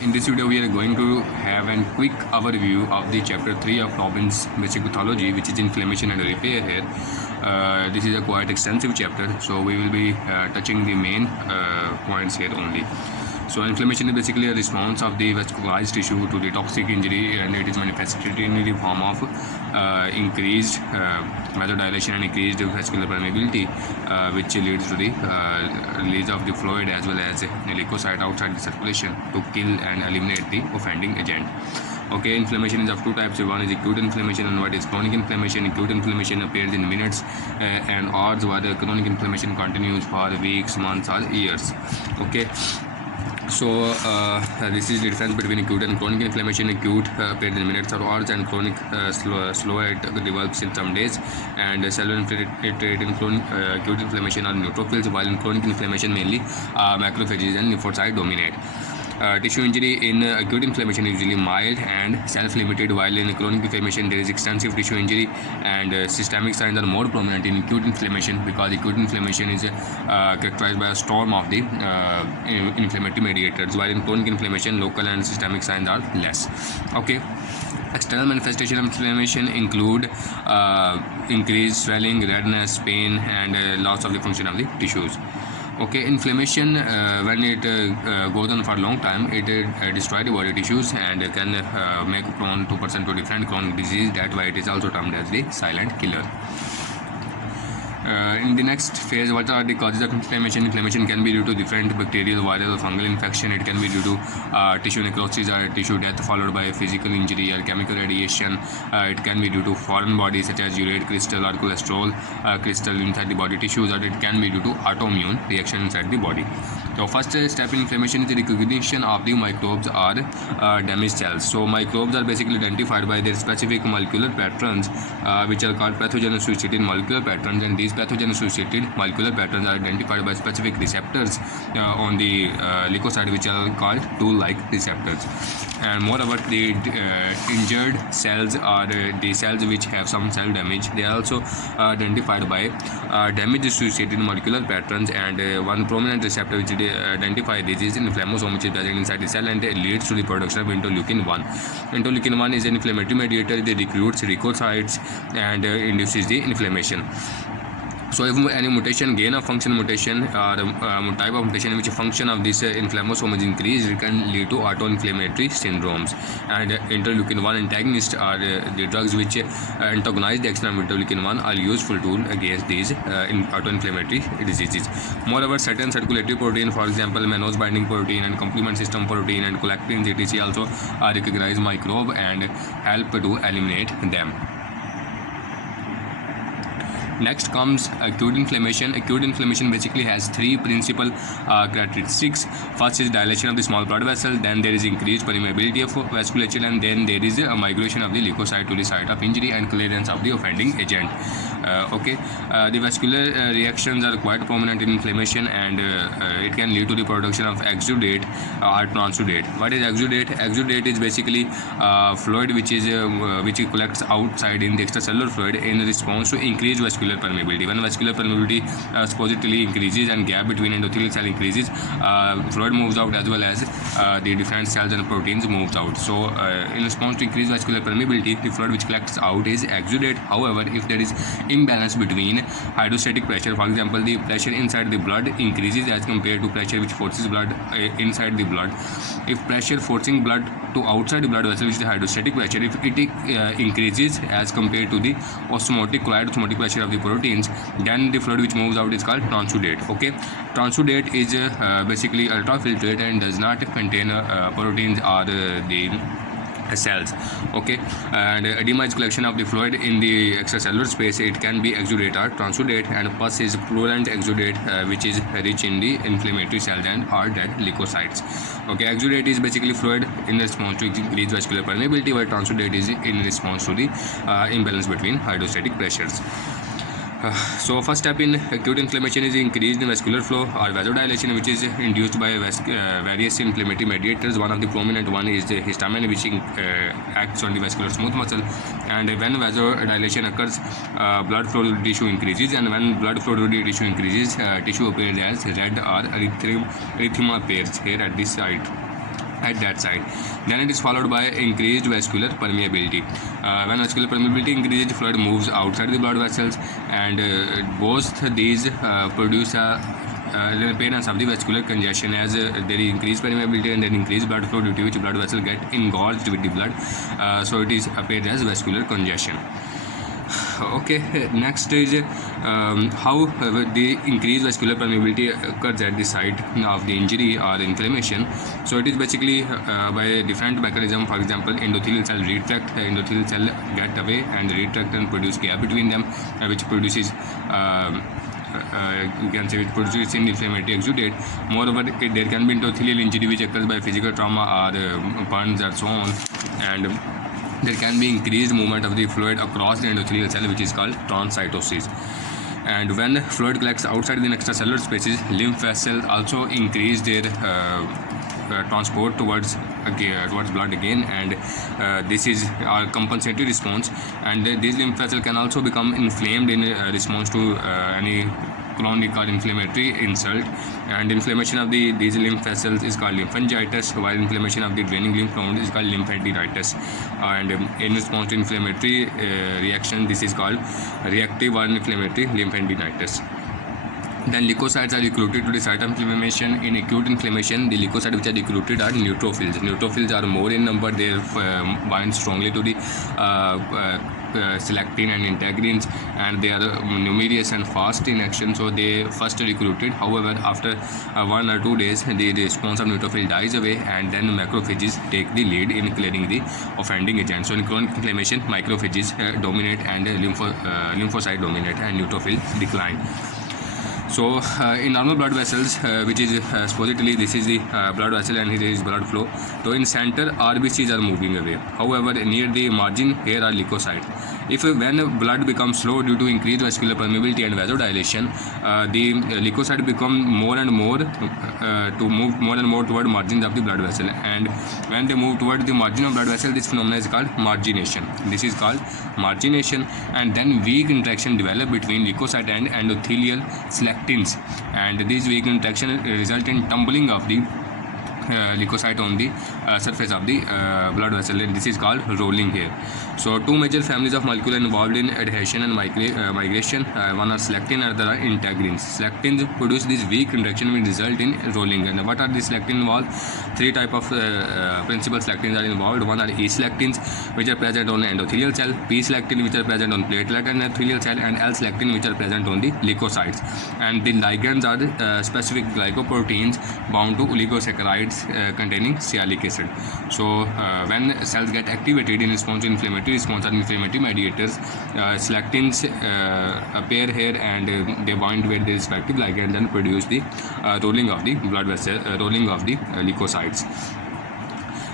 In this video, we are going to have a quick overview of the chapter 3 of Robbins Pathology, which is inflammation and repair here. This is a quite extensive chapter, so we will be touching the main points here only. So inflammation is basically a response of the vascularized tissue to the toxic injury, and it is manifested in the form of increased vasodilation and increased vascular permeability, which leads to the release of the fluid as well as leukocyte outside the circulation to kill and eliminate the offending agent. Okay, inflammation is of two types. One is acute inflammation and what is chronic inflammation. Acute inflammation appears in minutes and hours, while the chronic inflammation continues for weeks, months or years. Okay. So this is the difference between acute and chronic inflammation. Acute appears in minutes or hours, and chronic slow it develops in some days. And cellular infiltrate in acute inflammation are neutrophils, while in chronic inflammation mainly macrophages and lymphocytes dominate. Tissue injury in acute inflammation is usually mild and self-limited, while in chronic inflammation there is extensive tissue injury, and systemic signs are more prominent in acute inflammation because acute inflammation is characterized by a storm of the inflammatory mediators, while in chronic inflammation local and systemic signs are less. Okay. External manifestation of inflammation include increased swelling, redness, pain, and loss of the function of the tissues. Okay, inflammation when it goes on for a long time, it destroys the body tissues and can make prone to person to different chronic disease. That's why it is also termed as the silent killer. In the next phase, what are the causes of inflammation? Inflammation can be due to different bacterial, viral, or fungal infection. It can be due to tissue necrosis or tissue death followed by physical injury or chemical radiation. It can be due to foreign bodies such as urate crystal or cholesterol crystal inside the body tissues, or it can be due to autoimmune reaction inside the body. So first step in inflammation is the recognition of the microbes or damaged cells. So microbes are basically identified by their specific molecular patterns, which are called pathogen-associated molecular patterns, and these pathogen-associated molecular patterns are identified by specific receptors on the leukocyte, which are called tool-like receptors. And moreover, the injured cells or the cells which have some cell damage, they are also identified by damage-associated molecular patterns, and one prominent receptor which identify this is inflammasome, which is present inside the cell, and it leads to the production of interleukin-1. Interleukin-1 is an inflammatory mediator. It recruits leukocytes and induces the inflammation. So if any mutation, gain of function mutation, or type of mutation in which function of this inflammasome is increased, it can lead to autoinflammatory syndromes. And interleukin-1 antagonists are the drugs which antagonize the action of interleukin-1 are useful tool against these autoinflammatory diseases. Moreover, certain circulatory protein, for example mannose binding protein and complement system protein and colectins etc. also recognize microbe and help to eliminate them. Next comes acute inflammation. Acute inflammation basically has three principal characteristics. First is dilation of the small blood vessel, then there is increased permeability of vasculature, and then there is a migration of the leukocyte to the site of injury and clearance of the offending agent. The vascular reactions are quite prominent in inflammation, and it can lead to the production of exudate or transudate. What is exudate? Exudate is basically fluid which collects outside in the extracellular fluid in response to increased vascular permeability. When vascular permeability supposedly increases and gap between endothelial cell increases, fluid moves out as well as the different cells and proteins moves out. So in response to increased vascular permeability, the fluid which collects out is exudate. However, if there is imbalance between hydrostatic pressure, for example the pressure inside the blood increases as compared to pressure which forces blood inside the blood. If pressure forcing blood to outside the blood vessel, which is the hydrostatic pressure, if it increases as compared to the chloride osmotic pressure of the proteins, then the fluid which moves out is called transudate. Okay, transudate is basically ultrafiltrate and does not contain proteins or the cells. Okay, and edema is collection of the fluid in the extracellular space. It can be exudate or transudate, and pus is purulent exudate, which is rich in the inflammatory cells and are dead leukocytes. Okay, exudate is basically fluid in response to increased vascular permeability, while transudate is in response to the imbalance between hydrostatic pressures. So first step in acute inflammation is increased vascular flow or vasodilation, which is induced by various inflammatory mediators. One of the prominent one is the histamine, which acts on the vascular smooth muscle, and when vasodilation occurs, blood flow to the tissue increases, and when blood flow to the tissue increases, tissue appears as red or erythema appears here at this site. at that site. Then it is followed by increased vascular permeability. When vascular permeability increases, fluid moves outside the blood vessels, and both these produce the appearance of the vascular congestion, as there is increased permeability and then increased blood flow, due to which blood vessels get engorged with the blood. So it is appeared as vascular congestion. Okay, next is how the increased vascular permeability occurs at the site of the injury or inflammation. So it is basically by different mechanism. For example, endothelial cell retract, endothelial cell get away and retract and produce gap between them, which produces you can say it produces an inflammatory exudate. Moreover, there can be endothelial injury which occurs by physical trauma or burns or so on, and there can be increased movement of the fluid across the endothelial cell, which is called transcytosis. And when fluid collects outside the extracellular spaces, lymph vessels also increase their transport towards blood again, and this is our compensatory response. And these lymph vessels can also become inflamed in response to any chronic or inflammatory insult, and inflammation of these lymph vessels is called lymphangitis, while inflammation of the draining lymph node is called lymphadenitis. And in response to inflammatory reaction, this is called reactive or inflammatory lymphadenitis. Then leukocytes are recruited to the site of inflammation. In acute inflammation, the leukocytes which are recruited are neutrophils. Neutrophils are more in number. They bind strongly to the selectin and integrins, and they are numerous and fast in action, so they first recruited. However, after 1 or 2 days, the response of neutrophil dies away, and then macrophages take the lead in clearing the offending agent. So in chronic inflammation, macrophages dominate and lymphocyte dominate, and neutrophil decline. So in normal blood vessels, which is supposedly this is the blood vessel and here is blood flow. So in center, RBCs are moving away. However, near the margin, here are leukocytes. If when blood becomes slow due to increased vascular permeability and vasodilation, the leukocytes become more and more to move more and more toward margins of the blood vessel. And when they move toward the margin of blood vessel, this phenomenon is called margination. This is called margination, and then weak interaction develop between leukocyte and endothelial selectins, and these weak interaction result in tumbling of the leukocyte on the surface of the blood vessel, and this is called rolling here. So two major families of molecules involved in adhesion and migration. One are selectin and other are integrins. Selectins produce this weak interaction which result in rolling. And what are the selectin involved? Three type of principal selectins are involved. One are E-selectins, which are present on the endothelial cell, P-selectin, which are present on platelet and endothelial cell, and L-selectin, which are present on the leukocytes. And the ligands are the specific glycoproteins bound to oligosaccharides containing sialic acid. So when cells get activated in response to inflammatory response or inflammatory mediators, selectins appear here, and they bind with the respective ligand and produce the rolling of the blood vessel, rolling of the leukocytes.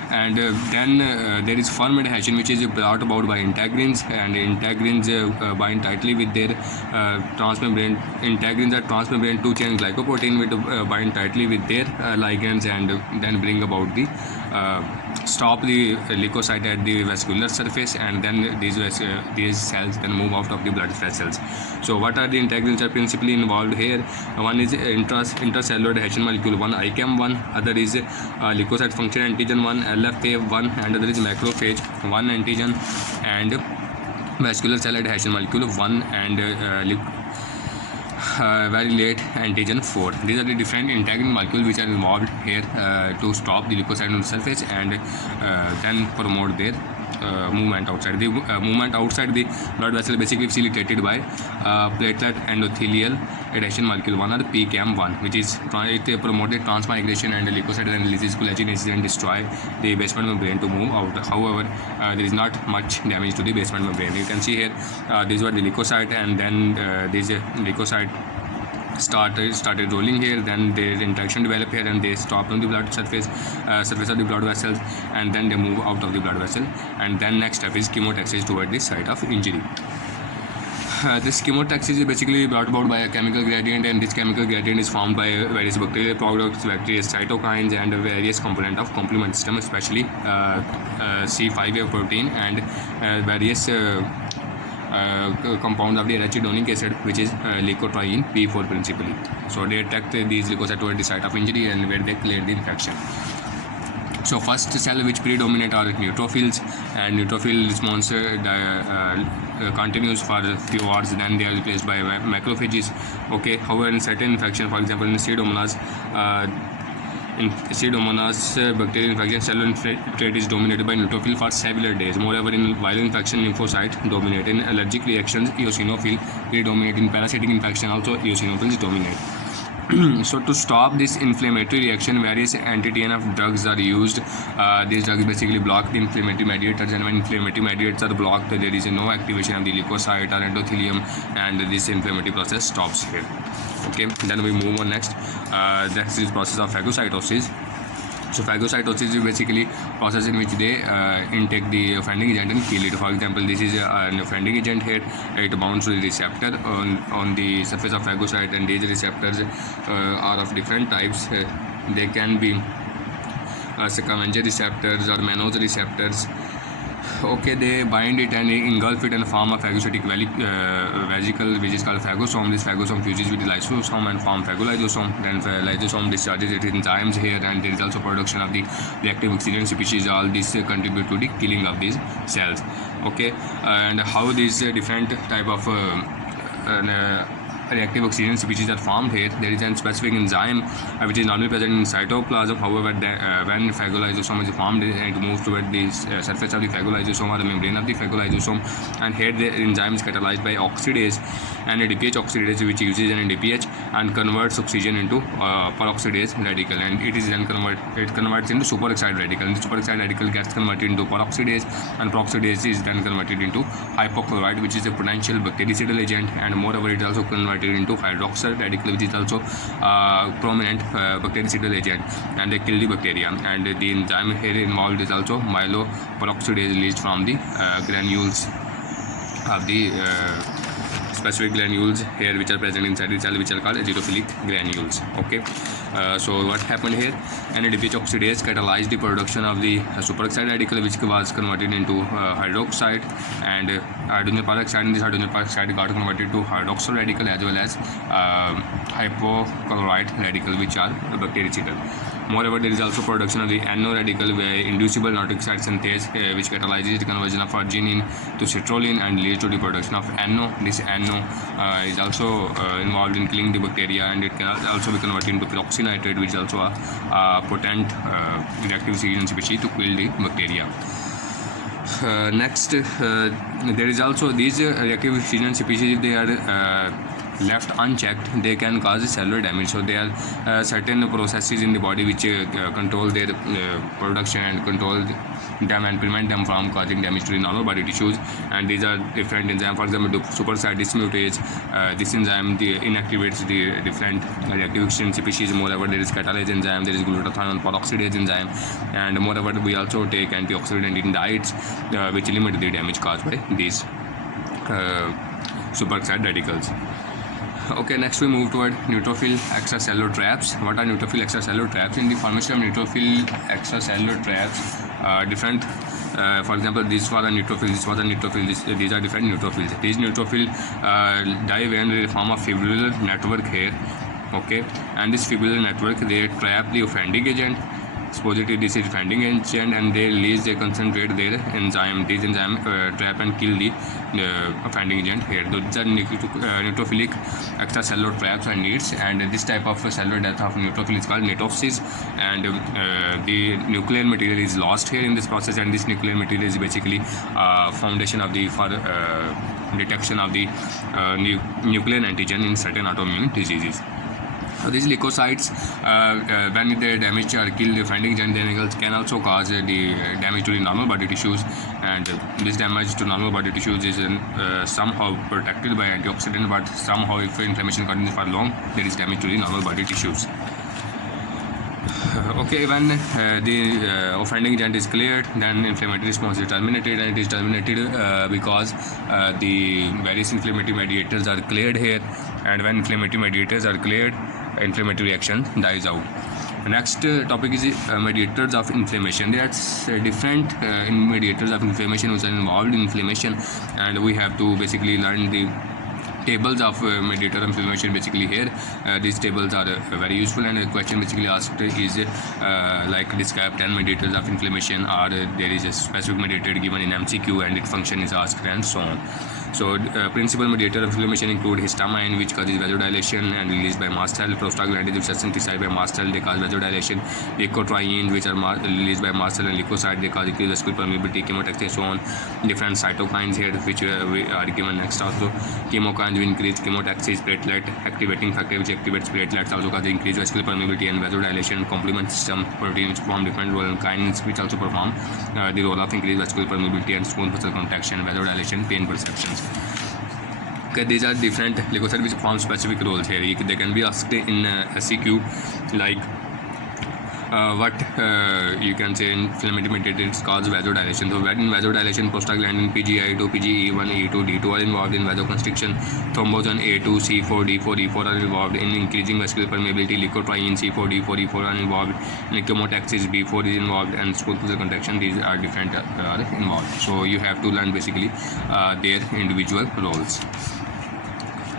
And then there is firm adhesion, which is brought about by integrins, and integrins bind tightly with their transmembrane. Integrins are transmembrane 2-chain glycoprotein which bind tightly with their ligands, and then bring about the stop the leukocyte at the vascular surface, and then these cells then move out of the blood vessels. So what are the integrins are principally involved here? One is intracellular adhesion molecule 1, ICAM1, other is leukocyte function antigen 1, LFA1, and other is macrophage 1 antigen, and vascular cell adhesion molecule 1, and very late antigen 4. These are the different integrin molecules which are involved here to stop the leukocyte on the surface and then promote their movement outside. The movement outside the blood vessel basically facilitated by platelet endothelial adhesion molecule 1 or PCAM1, which is it promoted transmigration, and the leukocyte then releases collagenases and destroy the basement membrane to move out. However, there is not much damage to the basement membrane. You can see here these were the leukocyte, and then these leukocyte started rolling here, then their interaction developed here, and they stopped on the blood surface of the blood vessels, and then they move out of the blood vessel, and then next step is chemotaxis toward the site of injury. This chemotaxis is basically brought about by a chemical gradient, and this chemical gradient is formed by various bacterial products, various cytokines, and various components of complement system, especially C5a protein and various compounds of the arachidonic acid, which is leukotriene P4 principally. So they attack these leukocytes toward the site of injury, and where they clear the infection. So first cell which predominate are neutrophils, and neutrophil response continues for a few hours, then they are replaced by macrophages. Okay, however in certain infection, for example in Pseudomonas bacterial infection, cellular infiltrate is dominated by neutrophil for several days. Moreover, in viral infection, lymphocyte dominate. In allergic reactions, eosinophil predominate. In parasitic infection, also eosinophils dominate. So to stop this inflammatory reaction, various anti-TNF drugs are used. These drugs basically block the inflammatory mediators, and when inflammatory mediators are blocked, there is no activation of the leukocyte or endothelium, and this inflammatory process stops here. Okay, then we move on next. Next is process of phagocytosis. So phagocytosis is basically process in which they intake the offending agent and kill it. For example, this is an offending agent here. It bounds to the receptor on the surface of phagocyte, and these receptors are of different types. They can be scavenger receptors or Mannose receptors. Okay, they bind it and engulf it and form a phagocytic vesicle, which is called phagosome. This phagosome fuses with the lysosome and form phagolysosome. Then lysosome discharges its enzymes here, and there is also production of the reactive oxygen species. All this contribute to the killing of these cells. Okay, and how these different type of reactive oxygen species are formed here. There is a specific enzyme which is normally present in cytoplasm. However, when phagolysosome is formed, it moves toward the surface of the phagolysosome or the membrane of the phagolysosome, and here the enzyme is catalyzed by oxidase, and ADPH oxidase, which uses an ADPH and converts oxygen into peroxidase radical, and it is then converts into superoxide radical, and the superoxide radical gets converted into peroxidase, and peroxidase is then converted into hypochlorite, which is a potential bactericidal agent, and moreover it also converted into hydroxyl radical, which is also prominent bactericidal agent, and they kill the bacteria. And the enzyme here involved is also myeloperoxidase, released from the granules of the specific granules here which are present inside the cell, which are called eosinophilic granules. Okay, so what happened here? An ADPH oxidase catalyzed the production of the superoxide radical, which was converted into hydroxide, and hydrogen peroxide, and this hydrogen peroxide got converted to hydroxyl radical as well as hypochlorite radical, which are bactericidal. Moreover, there is also production of the NO radical, inducible nitric oxide synthase, which catalyzes the conversion of arginine to citrulline and leads to the production of NO. This NO is also involved in killing the bacteria, and it can also be converted into peroxynitrate, which is also a potent reactive oxygen species to kill the bacteria. Next, there is also these reactive oxygen species, if they are left unchecked, they can cause cellular damage. So there are certain processes in the body which control their production and control them and prevent them from causing damage to the normal body tissues, and these are different enzymes. For example, the superoxide dismutase, this enzyme inactivates the different reactive oxygen species. Moreover, there is catalase enzyme, there is glutathione peroxidase enzyme, and moreover we also take antioxidant in diets which limit the damage caused by these superoxide radicals. Okay, next we move toward neutrophil extracellular traps. What are neutrophil extracellular traps? In the formation of neutrophil extracellular traps, different for example, this was a neutrophil, this was a neutrophil, these are different neutrophils. These neutrophil dive and they form a fibrillar network here. Okay, and this fibrillar network, they trap the offending agent, positive this is offending agent, and they release, they concentrate their enzyme. These enzyme trap and kill the offending agent here. Those are neutrophilic extracellular traps and needs, and this type of cellular death of neutrophil is called netopsis, and the nuclear material is lost here in this process, and this nuclear material is basically foundation of the for detection of the nuclear antigen in certain autoimmune diseases. So these leukocytes, when they damage or kill the offending agent, then can also cause the damage to the normal body tissues, and this damage to normal body tissues is somehow protected by antioxidant, but somehow if inflammation continues for long, there is damage to the normal body tissues. Okay, when the offending agent is cleared, then inflammatory response is terminated, and it is terminated because the various inflammatory mediators are cleared here, and when inflammatory mediators are cleared, inflammatory reaction dies out. The next topic is mediators of inflammation. There are different mediators of inflammation which are involved in inflammation, and we have to basically learn the tables of mediator inflammation basically here. These tables are very useful, and the question basically asked is like describe 10 mediators of inflammation, or there is a specific mediator given in MCQ and its function is asked, and so on. So principal mediator of inflammation include histamine, which causes vasodilation and released by mast cell, prostaglandins, which are synthesized by mast cell, they cause vasodilation, leukotrienes, which are released by mast cell, and leukocyte, they cause increased vascular permeability, chemotaxis, so on. Different cytokines here which we are given next also. Chemokines will increase chemotaxis, platelet activating factor which activates platelets, also cause increased vascular permeability and vasodilation. Complement system proteins perform different role, and kinins which also perform the role of increased vascular permeability and smooth muscle contraction, vasodilation, pain perceptions. Okay, these are different leukocytes which perform specific roles here. They can be asked in SCQ, like what you can say inflammatory mediators cause vasodilation. So in vasodilation, prostaglandin PGI2, PGE1, E2, D2 are involved in vasoconstriction. Thrombosin A2, C4, D4, E4 are involved in increasing vascular permeability. Leukotriene C4, D4, E4 are involved in chemotaxis. B4 is involved, and smooth muscle contraction. These are different are involved. So you have to learn basically their individual roles.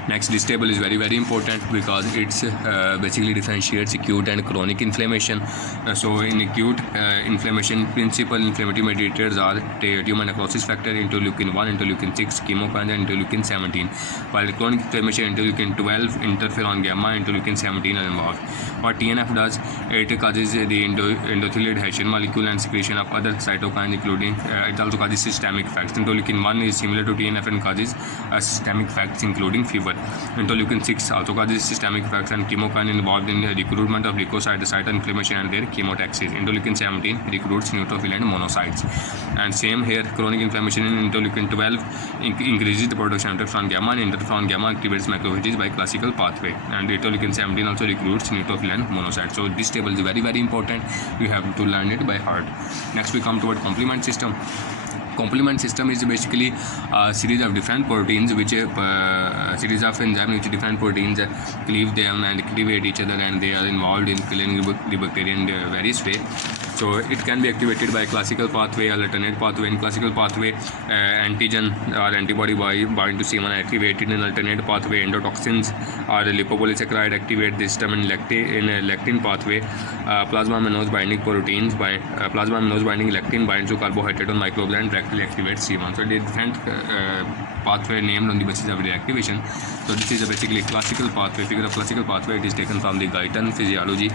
Next, this table is very important because it's basically differentiates acute and chronic inflammation. So in acute inflammation, principal inflammatory mediators are tumor necrosis factor, interleukin 1, interleukin 6, chemokines, and interleukin 17. While chronic inflammation, interleukin 12, interferon gamma, interleukin 17 are involved. What TNF does, it causes the endothelial adhesion molecule and secretion of other cytokines, including it also causes systemic effects. Interleukin 1 is similar to TNF and causes systemic effects including fever. Interleukin 6 also causes systemic effects, and chemokine involved in the recruitment of leukocyte, site inflammation, and their chemotaxis. Interleukin 17 recruits neutrophil and monocytes. And same here, chronic inflammation in interleukin 12 increases the production of interferon gamma, and interferon gamma activates macrophages by classical pathway. And interleukin 17 also recruits neutrophil and monocytes. So this table is very important. You have to learn it by heart. Next we come toward complement system. Complement system is basically a series of different proteins which series of enzymes which different proteins cleave them and activate each other, and they are involved in killing the bacteria in various way. So it can be activated by classical pathway or alternate pathway. In classical pathway, antigen or antibody bind to C1 activated. In alternate pathway, endotoxins or lipopolysaccharide activate the system. In lectin pathway, plasma mannose binding proteins by plasma mannose binding lectin binds to carbohydrate on microbial and directly activates C1. So the different pathway named on the basis of reactivation. So this is basically classical pathway. Figure of classical pathway, it is taken from the Guyton physiology.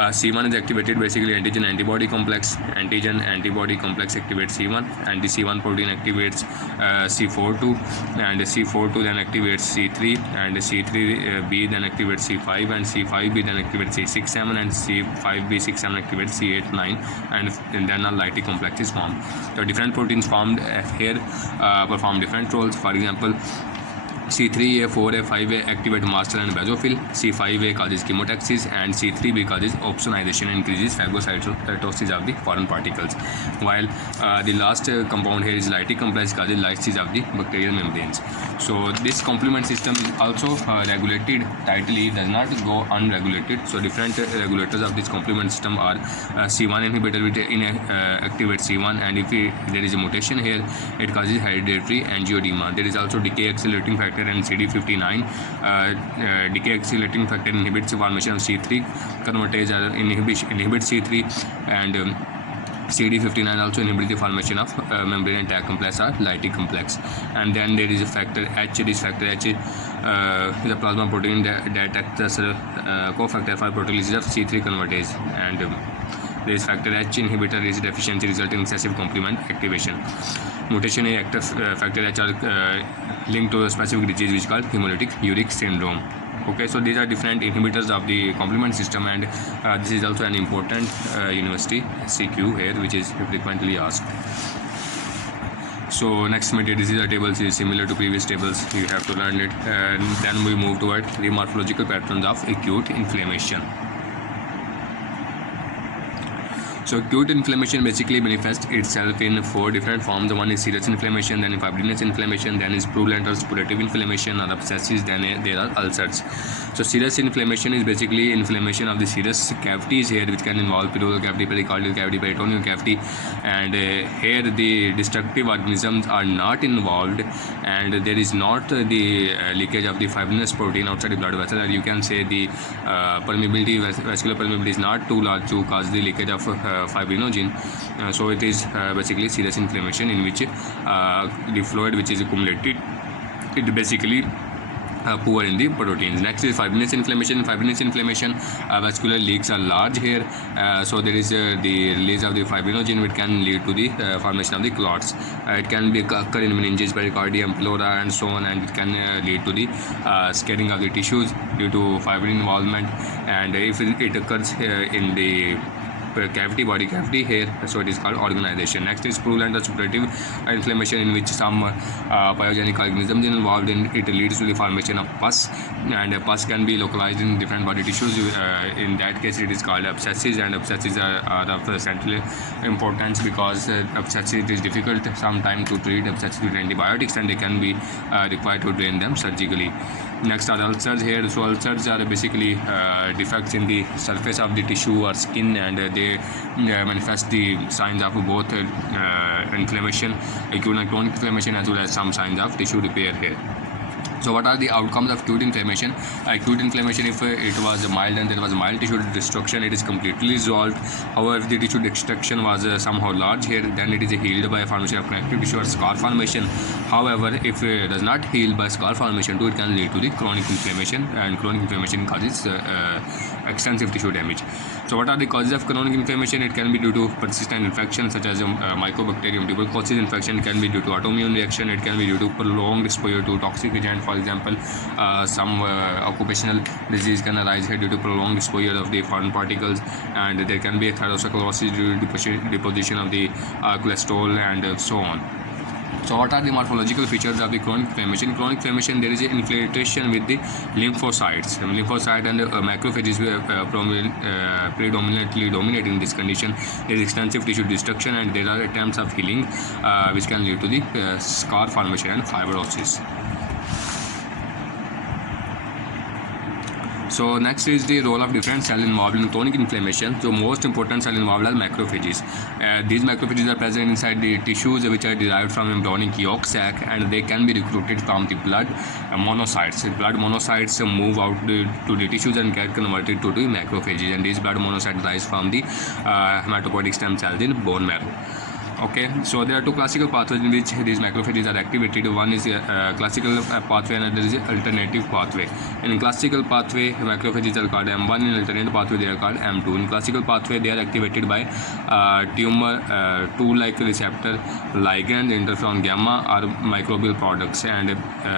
C1 is activated basically antigen antibody complex. Antigen antibody complex activates C1, and the C1 protein activates C42, and C42 then activates C3, and C3b then activates C5, and C5b then activates C6-7, and C5b6-7 activates C8-9, and then a lytic complex is formed. So different proteins formed here perform different roles. For example, C3A, 4A, 5A activate mast cell and basophil. C5A causes chemotaxis, and C3B causes opsonization and increases phagocytosis of the foreign particles. While the last compound here is lytic complex, causes lysis of the bacterial membranes. So this complement system is also regulated tightly, does not go unregulated. So different regulators of this complement system are C1 inhibitor which activates C1, and if there is a mutation here, it causes hereditary angioedema. There is also decay accelerating factor and CD59. Decay accelerating factor inhibits the formation of C3 convertase, inhibits C3, and CD59 also inhibits the formation of membrane attack complex or lytic complex. And then there is a factor H. This factor H is a plasma protein that acts as a cofactor for proteolysis of C3 convertase, and there is factor H inhibitor is deficiency resulting in excessive complement activation. Mutation in active factor H are linked to a specific disease which is called hemolytic uric syndrome. Okay, so these are different inhibitors of the complement system, and this is also an important university CQ here which is frequently asked. So next mediator tables is similar to previous tables. You have to learn it, and then we move toward the morphological patterns of acute inflammation. So acute inflammation basically manifests itself in 4 different forms. One is serous inflammation, then fibrinous inflammation, then is purulent or suppurative inflammation or abscesses, then there are ulcers. So serous inflammation is basically inflammation of the serous cavities here, which can involve pleural cavity, pericardial cavity, peritoneal cavity, and here the destructive organisms are not involved, and there is not the leakage of the fibrinous protein outside the blood vessel, and you can say the permeability, vascular permeability is not too large to cause the leakage of fibrinogen. So it is basically serous inflammation in which the fluid which is accumulated, it basically poor in the proteins. Next is fibrinous inflammation. Fibrinous inflammation, vascular leaks are large here, so there is the release of the fibrinogen, which can lead to the formation of the clots. It can be occur in meninges, pericardium, pleura, and so on, and it can lead to the scarring of the tissues due to fibrin involvement. And if it occurs in the cavity, body cavity here, so it is called organization. Next is purulent or suppurative inflammation, in which some pyogenic organisms involved in it leads to the formation of pus, and pus can be localized in different body tissues. In that case it is called abscesses, and abscesses are of central importance because abscesses, it is difficult sometimes to treat abscesses with antibiotics, and they can be required to drain them surgically. Next are ulcers here. So ulcers are basically defects in the surface of the tissue or skin, and they manifest the signs of both inflammation, acute and chronic inflammation, as well as some signs of tissue repair here. So what are the outcomes of acute inflammation? Acute inflammation, if it was mild and there was mild tissue destruction, it is completely resolved. However, if the tissue destruction was somehow large here, then it is healed by formation of connective tissue or scar formation. However, if it does not heal by scar formation too, it can lead to the chronic inflammation, and chronic inflammation causes extensive tissue damage. So what are the causes of chronic inflammation? It can be due to persistent infection such as Mycobacterium tuberculosis infection. It can be due to autoimmune reaction. It can be due to prolonged exposure to toxic agent. For example, some occupational disease can arise here due to prolonged exposure of the foreign particles, and there can be a atherosclerosis due to deposition of the cholesterol, and so on. So what are the morphological features of the chronic inflammation? Chronic inflammation, there is an infiltration with the lymphocytes. Lymphocyte and macrophages predominantly dominate in this condition. There is extensive tissue destruction, and there are attempts of healing which can lead to the scar formation and fibrosis. So next is the role of different cells involved in chronic inflammation. So most important cell involved are macrophages. These macrophages are present inside the tissues which are derived from embryonic yolk sac, and they can be recruited from the blood monocytes. Blood monocytes move out to the tissues and get converted to the macrophages, and these blood monocytes rise from the hematopoietic stem cells in bone marrow. Okay, so there are two classical pathways in which these macrophages are activated. One is classical pathway, and another is alternative pathway. In classical pathway, macrophages are called M1. In alternate pathway, they are called M2. In classical pathway, they are activated by tumor tool-like receptor ligand, interferon gamma, or microbial products. And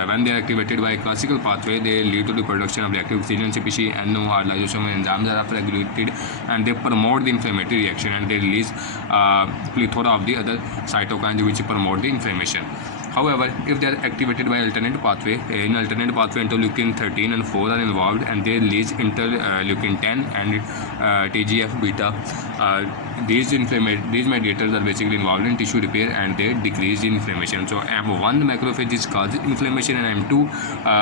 when they are activated by classical pathway, they lead to the production of reactive oxygen species, NO, or lysosomal enzymes are regulated, and they promote the inflammatory reaction, and they release plethora of the other cytokines which promote the inflammation. However, if they are activated by alternate pathway, in alternate pathway interleukin 13 and 4 are involved, and they release interleukin 10 and TGF beta. These mediators are basically involved in tissue repair, and they decrease the inflammation. So M1 macrophages cause inflammation, and M2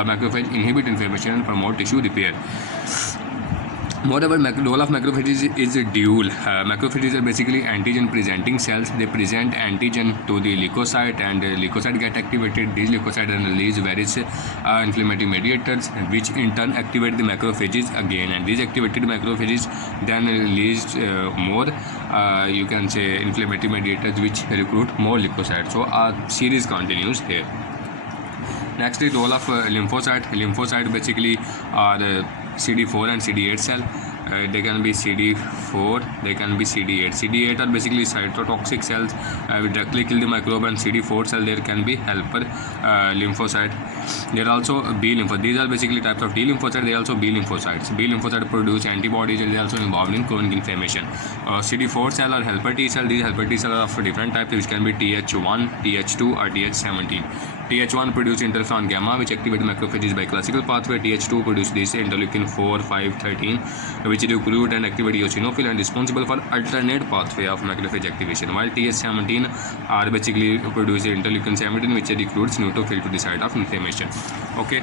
macrophage inhibit inflammation and promote tissue repair. Moreover, role of macrophages is dual. Macrophages are basically antigen presenting cells. They present antigen to the leukocyte, and leukocyte get activated. These leukocytes release various inflammatory mediators, which in turn activate the macrophages again, and these activated macrophages then release more you can say inflammatory mediators which recruit more leukocytes. So our series continues here. Next is role of lymphocyte. Lymphocyte basically are CD4 and CD8 cell. They can be CD4, they can be CD8. CD8 are basically cytotoxic cells which directly kill the microbe, and CD4 cell there can be helper lymphocyte. There are also B lymphocytes. These are basically types of T lymphocytes. They are also B lymphocytes. B lymphocytes produce antibodies, and they are also involved in chronic inflammation. CD4 cell or helper T cell. These helper T cells are of different types, which can be Th1, Th2, or Th17. Th1 produce interferon gamma, which activate macrophages by classical pathway. Th2 produce this interleukin 4, 5, 13, which which recruit and activate eosinophil and responsible for alternate pathway of macrophage activation, while Th17 are basically produce interleukin-17, which recruits neutrophil to the site of inflammation. Okay.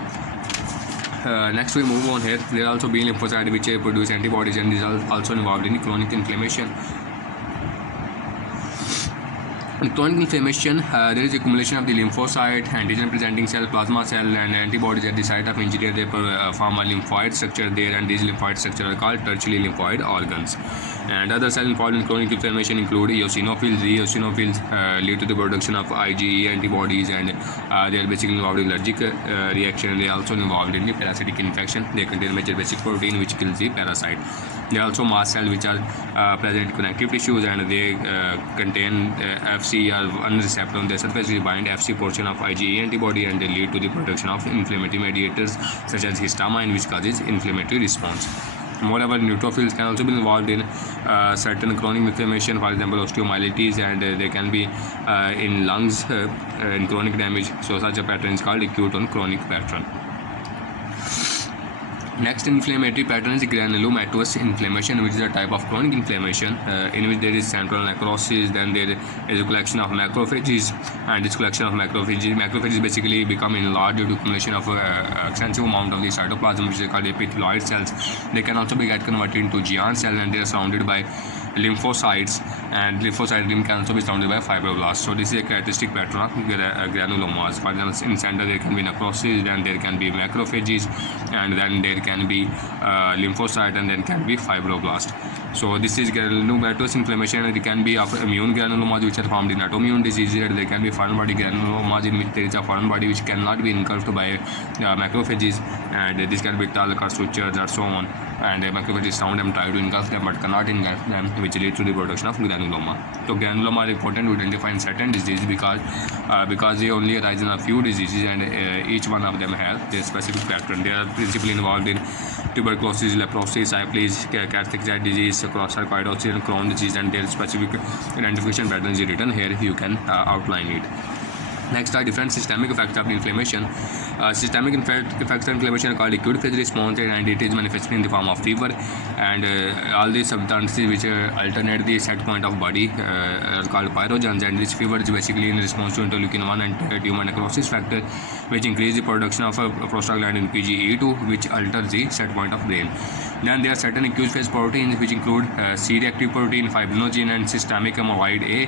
Next we move on here. There are also B lymphocyte which produce antibodies, and these are also involved in chronic inflammation. In chronic inflammation, there is accumulation of the lymphocyte, antigen presenting cell, plasma cell, and antibodies at the site of injury. They form a lymphoid structure there, and these lymphoid structures are called tertiary lymphoid organs. And other cells involved in chronic inflammation include eosinophils. The eosinophils lead to the production of IgE antibodies, and they are basically involved in allergic reaction. They are also involved in the parasitic infection. They contain major basic protein which kills the parasite. There are also mast cells which are present in connective tissues, and they contain FC or one receptor on their surface. They bind FC portion of IgE antibody, and they lead to the production of inflammatory mediators such as histamine, which causes inflammatory response. Moreover, neutrophils can also be involved in certain chronic inflammation, for example osteomyelitis, and they can be in lungs in chronic damage. So such a pattern is called acute on chronic pattern. Next inflammatory pattern is granulomatous inflammation, which is a type of chronic inflammation in which there is central necrosis. Then there is a collection of macrophages, and this collection of macrophages basically become enlarged due to accumulation of extensive amount of the cytoplasm, which is called epithelioid cells. They can also be get converted into Giant cells, and they are surrounded by lymphocytes, and lymphocyte rim can also be surrounded by fibroblasts. So this is a characteristic pattern of granulomas. For example, in center there can be necrosis, then there can be macrophages, and then there can be lymphocyte, and then can be fibroblast. So this is granulomatous inflammation. It can be of immune granulomas which are found in autoimmune diseases, and there can be foreign body granulomas in which there is a foreign body which cannot be engulfed by macrophages, and this can be talc sutures or so on, and macrophages sound them, try to engulf them but cannot engulf them, which leads to the production of granuloma. So granuloma are important to identify in certain diseases because they only arise in a few diseases, and each one of them has their specific pattern. They are principally involved in tuberculosis, leprosy, syphilis, Karzai disease, sarcoidosis, and Crohn's disease, and their specific identification pattern is written here. You can outline it. Next are different systemic effects of inflammation. Systemic effects of inflammation are called acute phase response, and it is manifested in the form of fever, and all these substances which alternate the set point of body are called pyrogens, and this fever is basically in response to interleukin-1 and tumor necrosis factor, which increase the production of prostaglandin PGE2, which alters the set point of brain. Then there are certain acute phase proteins which include C-reactive protein, fibrinogen, and systemic amyloid A.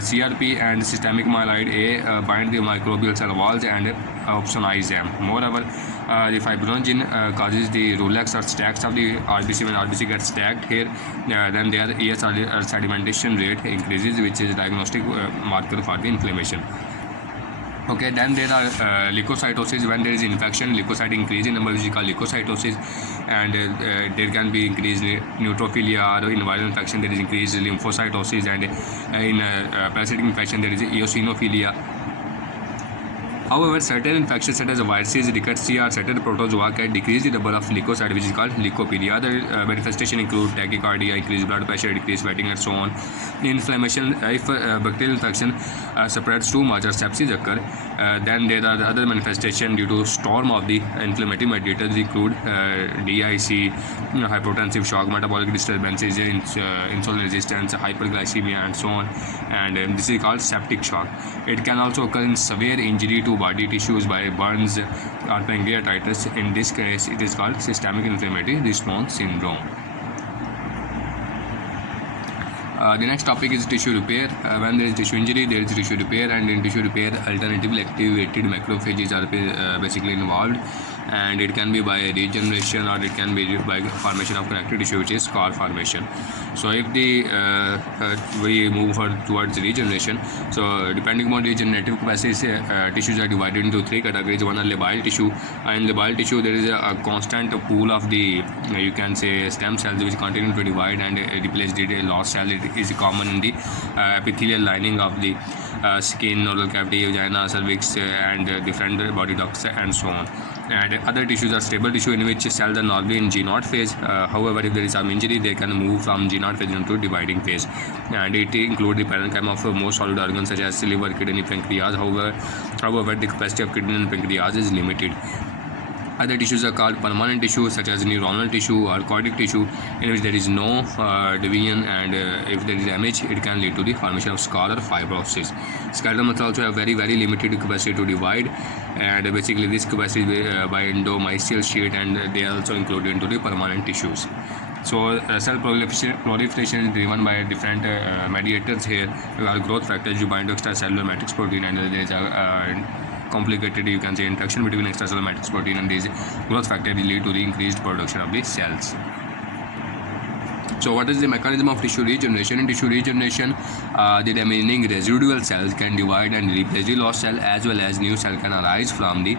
CRP and systemic amyloid A bind the microbial cell walls and opsonize them. Moreover, the fibrinogen causes the Rolex or stacks of the RBC. When RBC gets stacked here, then their ESR sedimentation rate increases, which is a diagnostic marker for the inflammation. Okay, then there are leukocytosis. When there is infection, leukocyte increase in number, which is called leukocytosis, and there can be increased neutrophilia, or in viral infection there is increased lymphocytosis, and in parasitic infection there is eosinophilia. However, certain infections such as viruses, rickettsia, or certain protozoa can decrease the number of leukocytes, which is called leukopenia. Other manifestations include tachycardia, increased blood pressure, decreased sweating, and so on. Inflammation, if bacterial infection spreads too much or sepsis occur, then there are other manifestations due to storm of the inflammatory mediators include DIC, hypotensive shock, metabolic disturbances, insulin resistance, hyperglycemia, and so on. And this is called septic shock. It can also occur in severe injury to body tissues by burns or pancreatitis. In this case, it is called systemic inflammatory response syndrome. The next topic is tissue repair. When there is tissue injury, there is tissue repair, and in tissue repair, alternatively activated macrophages are basically involved, and it can be by regeneration or it can be by formation of connective tissue, which is scar formation. So if we move towards regeneration, so depending on regenerative capacities, tissues are divided into three categories. One are labile tissue. In labile tissue, there is a constant pool of the you can say stem cells which continue to divide and replace the lost cell. It is common in the epithelial lining of the skin, oral cavity, vagina, cervix, and different body ducts, and so on. And other tissues are stable tissue in which cells are normally in G0 phase. However, if there is some injury, they can move from G0 phase into dividing phase, and it includes the parenchyma of most solid organs such as liver, kidney, pancreas. However, the capacity of kidney and pancreas is limited. Other tissues are called permanent tissue, such as neuronal tissue or cortic tissue, in which there is no division, and if there is damage, it can lead to the formation of scar or fibrosis. Skeletal muscle also have very limited capacity to divide, and basically this capacity is by endomysial sheet, and they are also included into the permanent tissues. So cell proliferation is driven by different mediators here. We have growth factors to bind to extracellular matrix protein, and there is a complicated, you can say, interaction between extracellular matrix protein and these growth factors lead to the increased production of the cells. So what is the mechanism of tissue regeneration? In tissue regeneration, the remaining residual cells can divide and replace the lost cell, as well as new cell can arise from the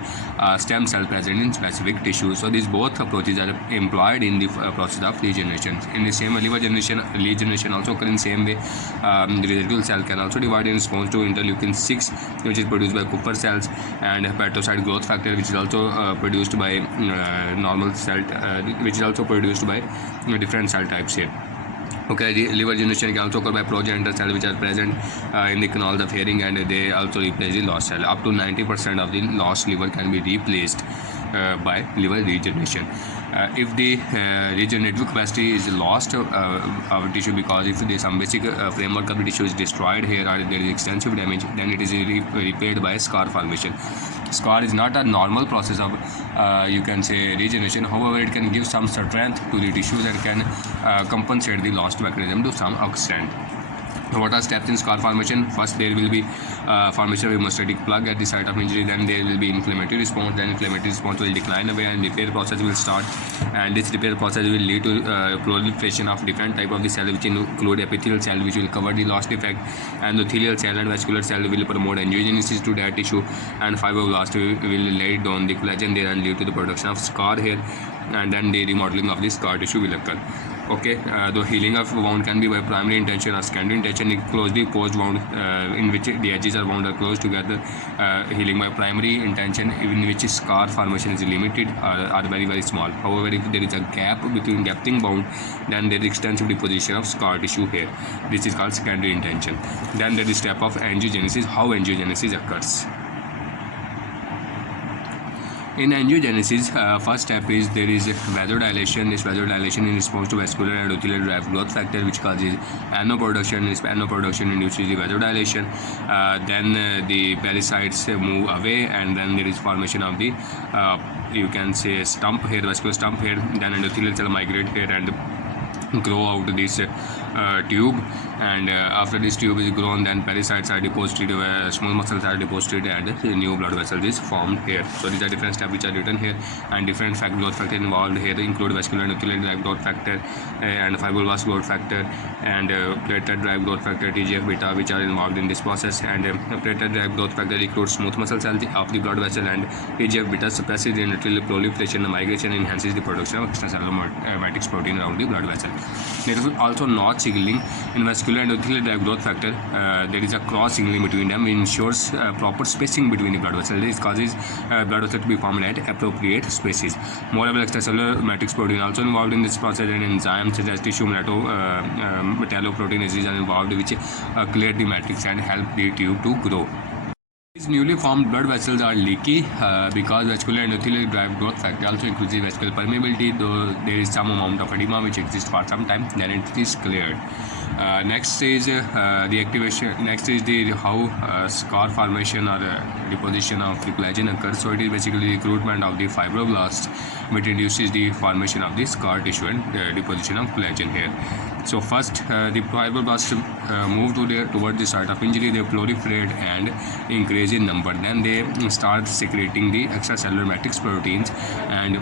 stem cell present in specific tissues. So these both approaches are employed in the process of regeneration. In the same way, regeneration also occurs in the same way. The residual cell can also divide in response to interleukin 6, which is produced by Kupffer cells, and hepatocyte growth factor, which is also produced by normal cell, which is also produced by different cell types here. Okay, liver regeneration can also occur by progenitor cells, which are present in the canals of herring, and they also replace the lost cell. Up to 90% of the lost liver can be replaced by liver regeneration. If the regenerative capacity is lost of tissue, because if there some basic framework of the tissue is destroyed here, or there is extensive damage, then it is repaired by scar formation. Scar is not a normal process of you can say regeneration. However, it can give some strength to the tissues and can compensate the lost mechanism to some extent. What are steps in scar formation? First, there will be formation of hemostatic plug at the site of injury. Then there will be inflammatory response. Then inflammatory response will decline away, and repair process will start. And this repair process will lead to proliferation of different type of the cell, which include epithelial cell, which will cover the lost defect, endothelial cell and vascular cell will promote angiogenesis to that tissue, and fibroblast will lay down the collagen there and lead to the production of scar here, and then the remodeling of the scar tissue will occur. Okay, the healing of wound can be by primary intention or secondary intention. A closely posed wound in which the edges are wound are close together, healing by primary intention, in which scar formation is limited or very small. However, if there is a gap between gaping wound, then there is extensive deposition of scar tissue here. This is called secondary intention. Then there is step of angiogenesis. How angiogenesis occurs? In angiogenesis, first step is there is vasodilation. This vasodilation in response to vascular endothelial derived growth factor, which causes NO production. This NO production induces the vasodilation. Then the pericytes move away, and then there is formation of the you can say stump here, vascular stump here. Then endothelial cell migrate here and grow out this tube, and after this tube is grown, then pericytes are deposited, small muscles are deposited, and new blood vessels is formed here. So these are different steps which are written here, and different growth factors involved here include vascular endothelial derived growth factor and fibroblast growth factor and platelet derived growth factor TGF beta, which are involved in this process. And platelet derived growth factor includes smooth muscle cells of the blood vessel, and TGF beta suppresses the endothelial proliferation and migration, enhances the production of extracellular matrix protein around the blood vessel. There is also notch signaling in vascular endothelial derived growth factor. There is a cross signaling between them, ensures proper spacing between the blood vessels. This causes blood vessels to be formed at appropriate spaces. Moreover, extracellular matrix protein also involved in this process, and enzymes such as tissue metalloproteinases are involved, which clear the matrix and help the tube to grow. These newly formed blood vessels are leaky because vascular endothelial derived growth factor also increases vascular permeability, though there is some amount of edema which exists for some time, then it is cleared. Next is the activation. Next is the how scar formation or deposition of the collagen occurs. So it is basically recruitment of the fibroblasts, which induces the formation of the scar tissue and deposition of collagen here. So first, the fibroblasts move towards the site of injury. They proliferate and increase in number. Then they start secreting the extracellular matrix proteins, and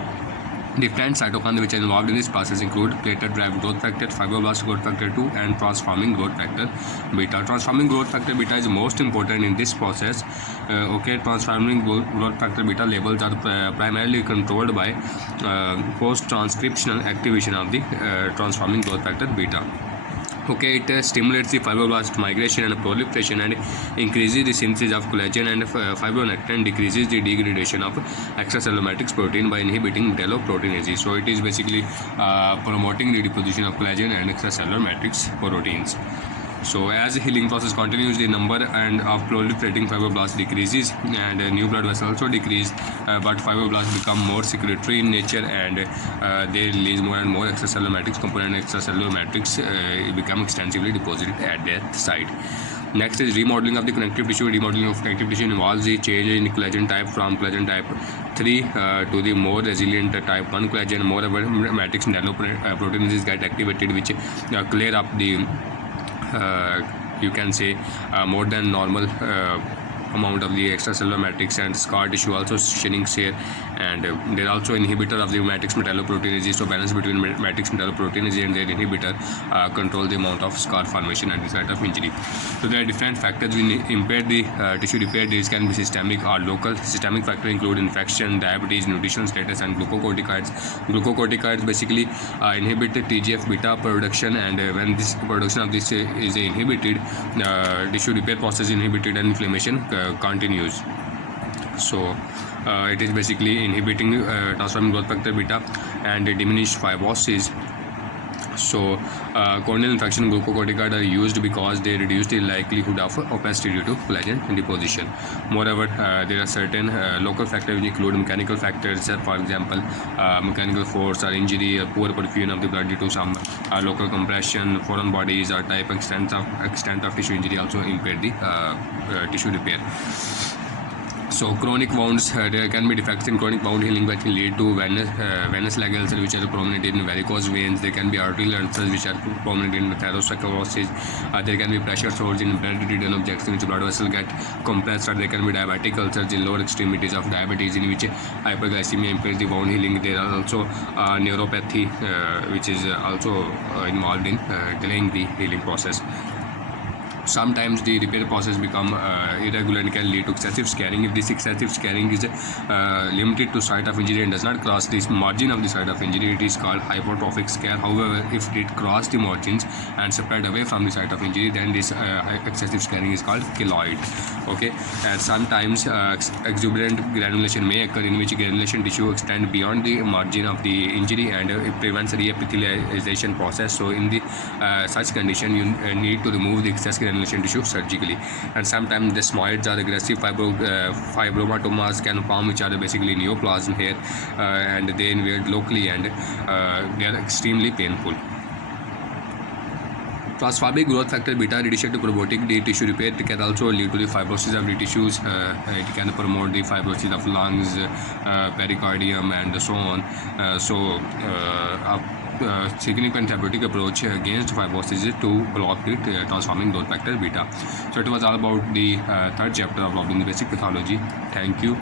different cytokines which are involved in this process include platelet-derived growth factor, fibroblast growth factor 2, and transforming growth factor beta. Transforming growth factor beta is most important in this process. Transforming growth factor beta levels are primarily controlled by post-transcriptional activation of the transforming growth factor beta. It stimulates the fibroblast migration and proliferation, and increases the synthesis of collagen and fibronectin, and decreases the degradation of extracellular matrix protein by inhibiting metalloproteinases. So it is basically promoting the deposition of collagen and extracellular matrix proteins. So as the healing process continues, the number and of proliferating fibroblasts decreases, and new blood vessels also decrease, but fibroblasts become more secretory in nature, and they release more and more extracellular matrix component. Extracellular matrix become extensively deposited at that site. Next is remodeling of the connective tissue. Remodeling of connective tissue involves the change in collagen type from collagen type 3 to the more resilient type 1 collagen. Moreover, matrix melanoproteinases get activated, which clear up the you can say more than normal amount of the extracellular matrix, and scar tissue also shrinks here, and they're also inhibitor of the matrix metalloproteinases. So balance between matrix metalloproteinases and their inhibitor control the amount of scar formation at the site of injury. So there are different factors which impair the tissue repair. These can be systemic or local. Systemic factors include infection, diabetes, nutritional status, and glucocorticoids. Glucocorticoids basically inhibit the TGF beta production, and when this production of this is inhibited, tissue repair process is inhibited and inflammation continues. So it is basically inhibiting transforming growth factor beta and diminish fibrosis. So corneal infection glucocorticoids are used because they reduce the likelihood of opacity due to collagen deposition. Moreover, there are certain local factors which include mechanical factors, for example mechanical force or injury, poor perfusion of the blood due to some local compression, foreign bodies, or type extent of tissue injury also impair the tissue repair. So chronic wounds, there can be defects in chronic wound healing which can lead to venous leg ulcers which are prominent in varicose veins. There can be arterial ulcers which are prominent in atherosclerosis. There can be pressure sores in blood-ridden objects in which blood vessels get compressed, or there can be diabetic ulcers in lower extremities of diabetes in which hyperglycemia impairs the wound healing. There are also neuropathy which is also involved in delaying the healing process. Sometimes the repair process become irregular and can lead to excessive scarring. If this excessive scarring is limited to site of injury and does not cross this margin of the site of injury, it is called hypertrophic scare. However, if it crosses the margins and spread away from the site of injury, then this excessive scarring is called keloid. Okay, and sometimes exuberant granulation may occur, in which granulation tissue extend beyond the margin of the injury, and it prevents reepithelialization process. So in the such condition, you need to remove the excess granulation tissue surgically. And sometimes desmoids or aggressive fibromatomas can form, which are basically neoplasm here, and they invade locally, and they are extremely painful. Transforming growth factor beta in addition to promoting the tissue repair, it can also lead to the fibrosis of the tissues. It can promote the fibrosis of lungs, pericardium, and so on. Significant therapeutic approach against fibrosis is to block the transforming growth factor beta. So it was all about the third chapter of Robbins Basic Pathology. Thank you.